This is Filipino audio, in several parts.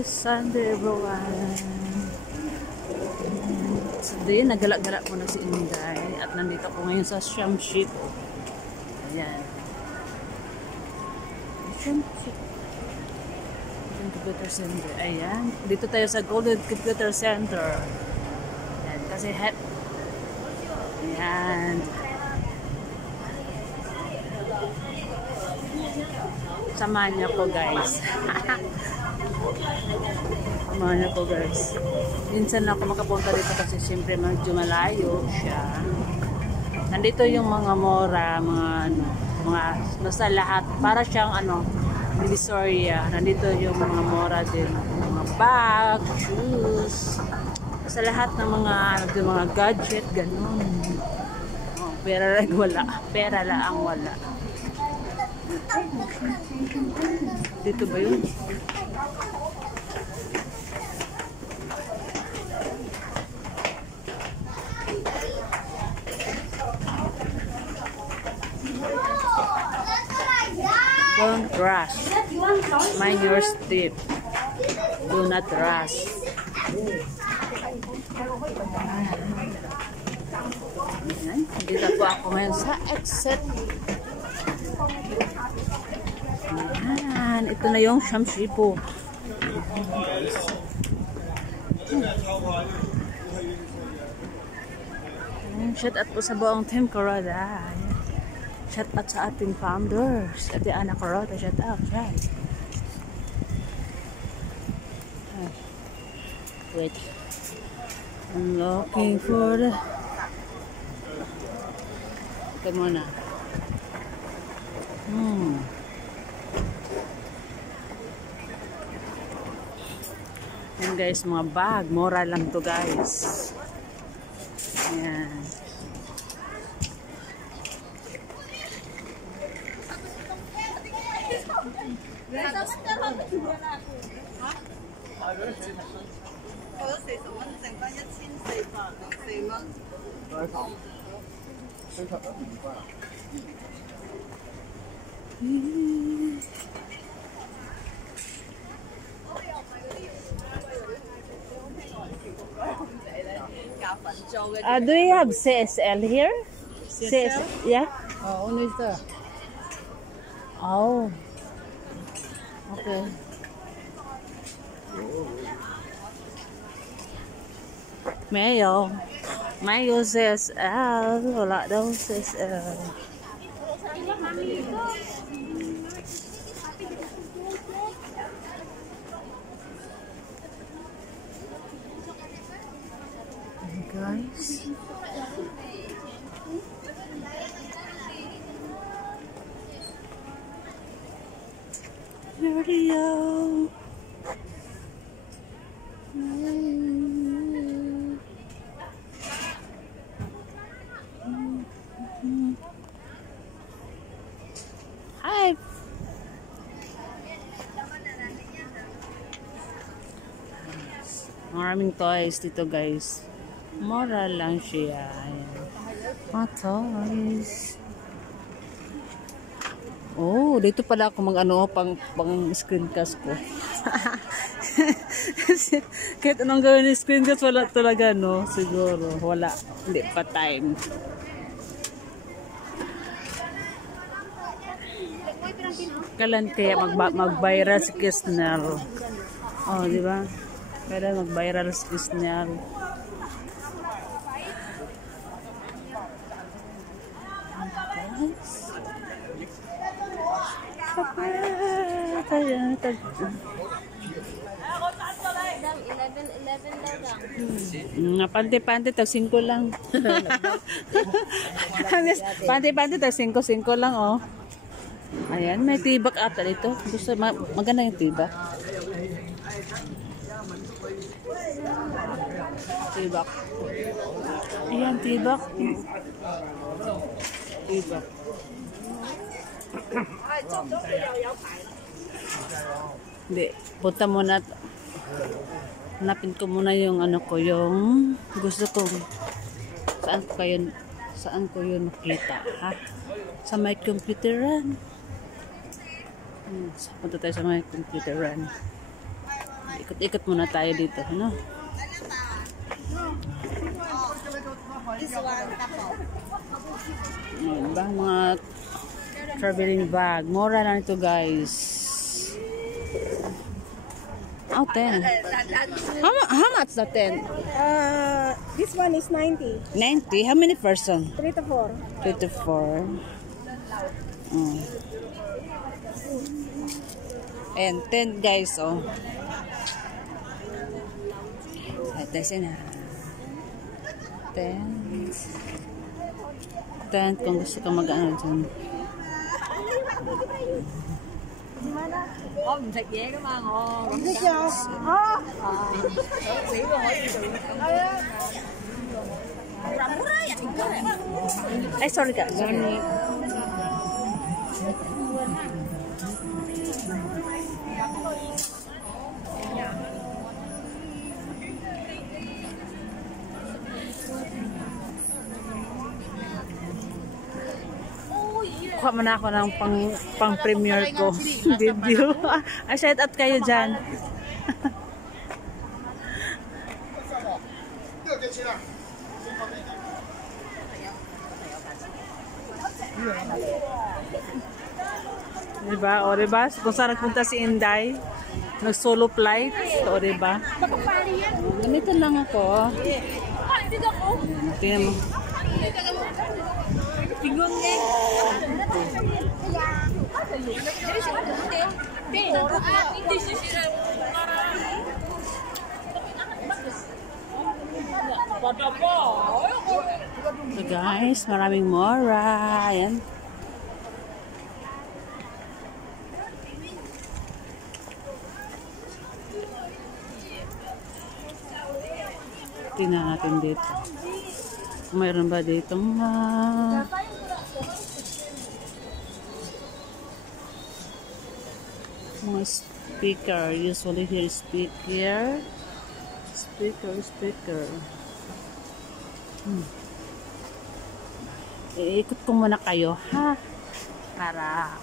Sunday everyone. Today, nagala-gala po na si Inday at nandito po ngayon sa Shamship. Ayan. Shamship. Computer Center. Ayan. Dito tayo sa Golden Computer Center. Ayan. Kasi ayan. Samahan niyo po guys. Samahan niyo po guys. Minsan ako makapunta dito kasi siyempre medyo malayo siya. Nandito yung mga mora, mga basta lahat. Para siyang Divisoria. Nandito yung mga mora din. Mga bag, shoes. Sa lahat ng mga gadget, ganun. Oh, pera lang wala. Pera lang wala. Dito ba yun? Don't rush. Mind your step. Do not rush. Ayan. Dito po ako ngayon sa exit. Ayan. Ito na yung Shamship po. Shout out po sa buong Team Kuroda. Shout out sa ating founders. Ate Ana Kuroda, shout out. Wait. I'm looking for the... Ito muna. Yan guys, mga bag. Mura lang to guys. Ayan. Do you have CSL here? CSL? Yeah. Only there. Oh. Okay. Mayo CSL. Wala daw CSL. Guys. Video. Hi. Maraming toys dito guys. Mura lang siya. Mga toys. Oh, dito pala ako pang screencast ko. Kahit anong gawin ng screencast, wala talaga, no? Siguro, wala. Hindi pa time. Kailan kaya mag-viral si Kisner? Oh, di ba? Kailan mag-viral si Kisner? Pante-pante tag 5 lang. Pante-pante tag 5 lang oh. Ayan, may tibak ata dito. Gusto maganda yung tibak. Tibak. Ayan, tibak. Tibak. Hindi, punta muna. Hanapin ko muna yung yung gusto ko. Saan ko kayo Saan ko yun makita? Ha? Sa my computeran. Punta tayo sa my computeran. Ikot-ikot muna tayo dito, ano? Ayan ba, mga traveling bag. Mura lang ito, guys. Oh, 10. How much the 10? This one is 90. 90? How many person? 3 to 4. 3 to 4. Ayan, 10 guys, oh. Ito na. 10. 10 kung gusto ka mag-ano dyan. Tôi唔食嘢噶嘛，我唔識啊？死喎可以做。Ay, sorry ka. Sorry. Kuha mo na ako ng pang premiere ko. Debut. Ay, shout out kayo dyan. Diba? O, diba? Kung saan nagpunta si Inday, nag-solo flight. O, diba? Ganito lang ako. Tingnan mo. Tingnan niya. So guys, maraming mora. Ayan. Tingnan natin dito. Mayroon ba dito mga speaker? Usually here speaker. Speaker. Iikot ko muna kayo, ha? Para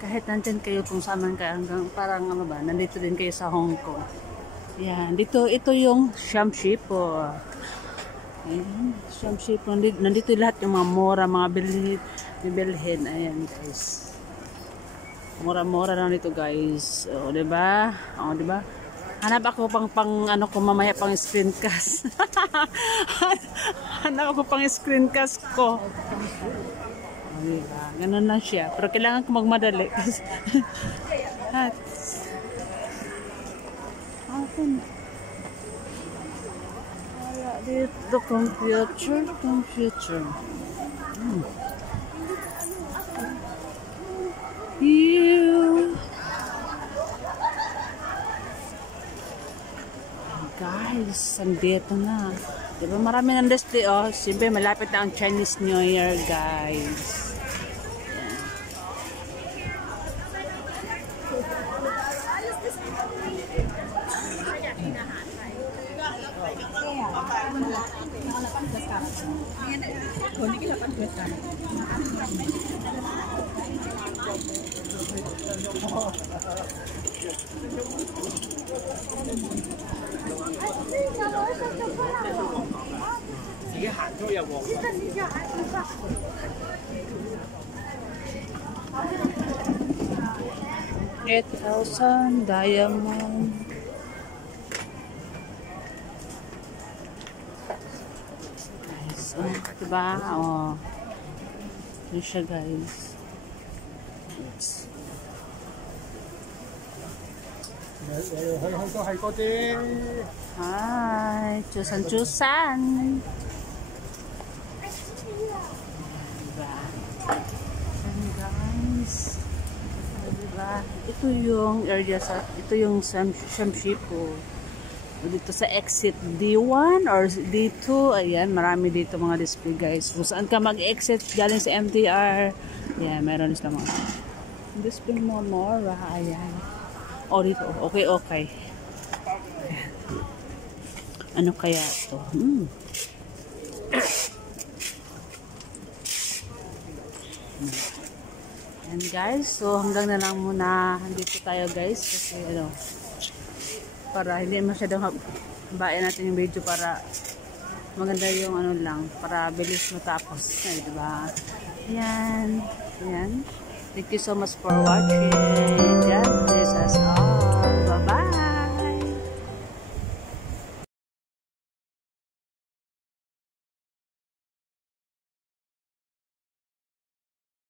kahit nandyan kayo kung saan man kayo hanggang parang ano ba, nandito din kayo sa Hong Kong. Yan, dito ito yung Shamshipo. Ayan, Shamshipo. Nandito lahat yung mga mura, mga bilhin. Ayan, guys. Mura-mura lang dito, guys. O, diba? O, diba? Hanap ako pang ano ko mamaya pang screencast. Hanap ako pang screencast ko. O, diba? Ganun lang siya. Pero kailangan ko magmadali. Wala dito. Computer. Guys, andito na. Diba marami ng display, oh. Siyempre, malapit na ang Chinese New Year, guys. Sige, hành thôi à bộ. 8,000 diamond. Guys, oh, diba? Oh. Yun siya, guys. Oops. Hi, chusan-chusan. Diba? And guys, diba? Ito yung area sa, ito yung Shamshipo. Dito sa exit D1 or D2, ayan, marami dito mga display, guys. Kung saan ka mag-exit galing sa MTR, ayan, meron sila mga display mo, mora, ayan. O, dito, okay. Ayan. Ano kaya ito? And guys, so hanggang na lang muna dito tayo guys kasi ano, para hindi masyadong habain natin yung video para maganda yung ano lang, para bilis matapos. Ay, diba? Ayan. Ayan. Thank you so much for watching. God bless us all.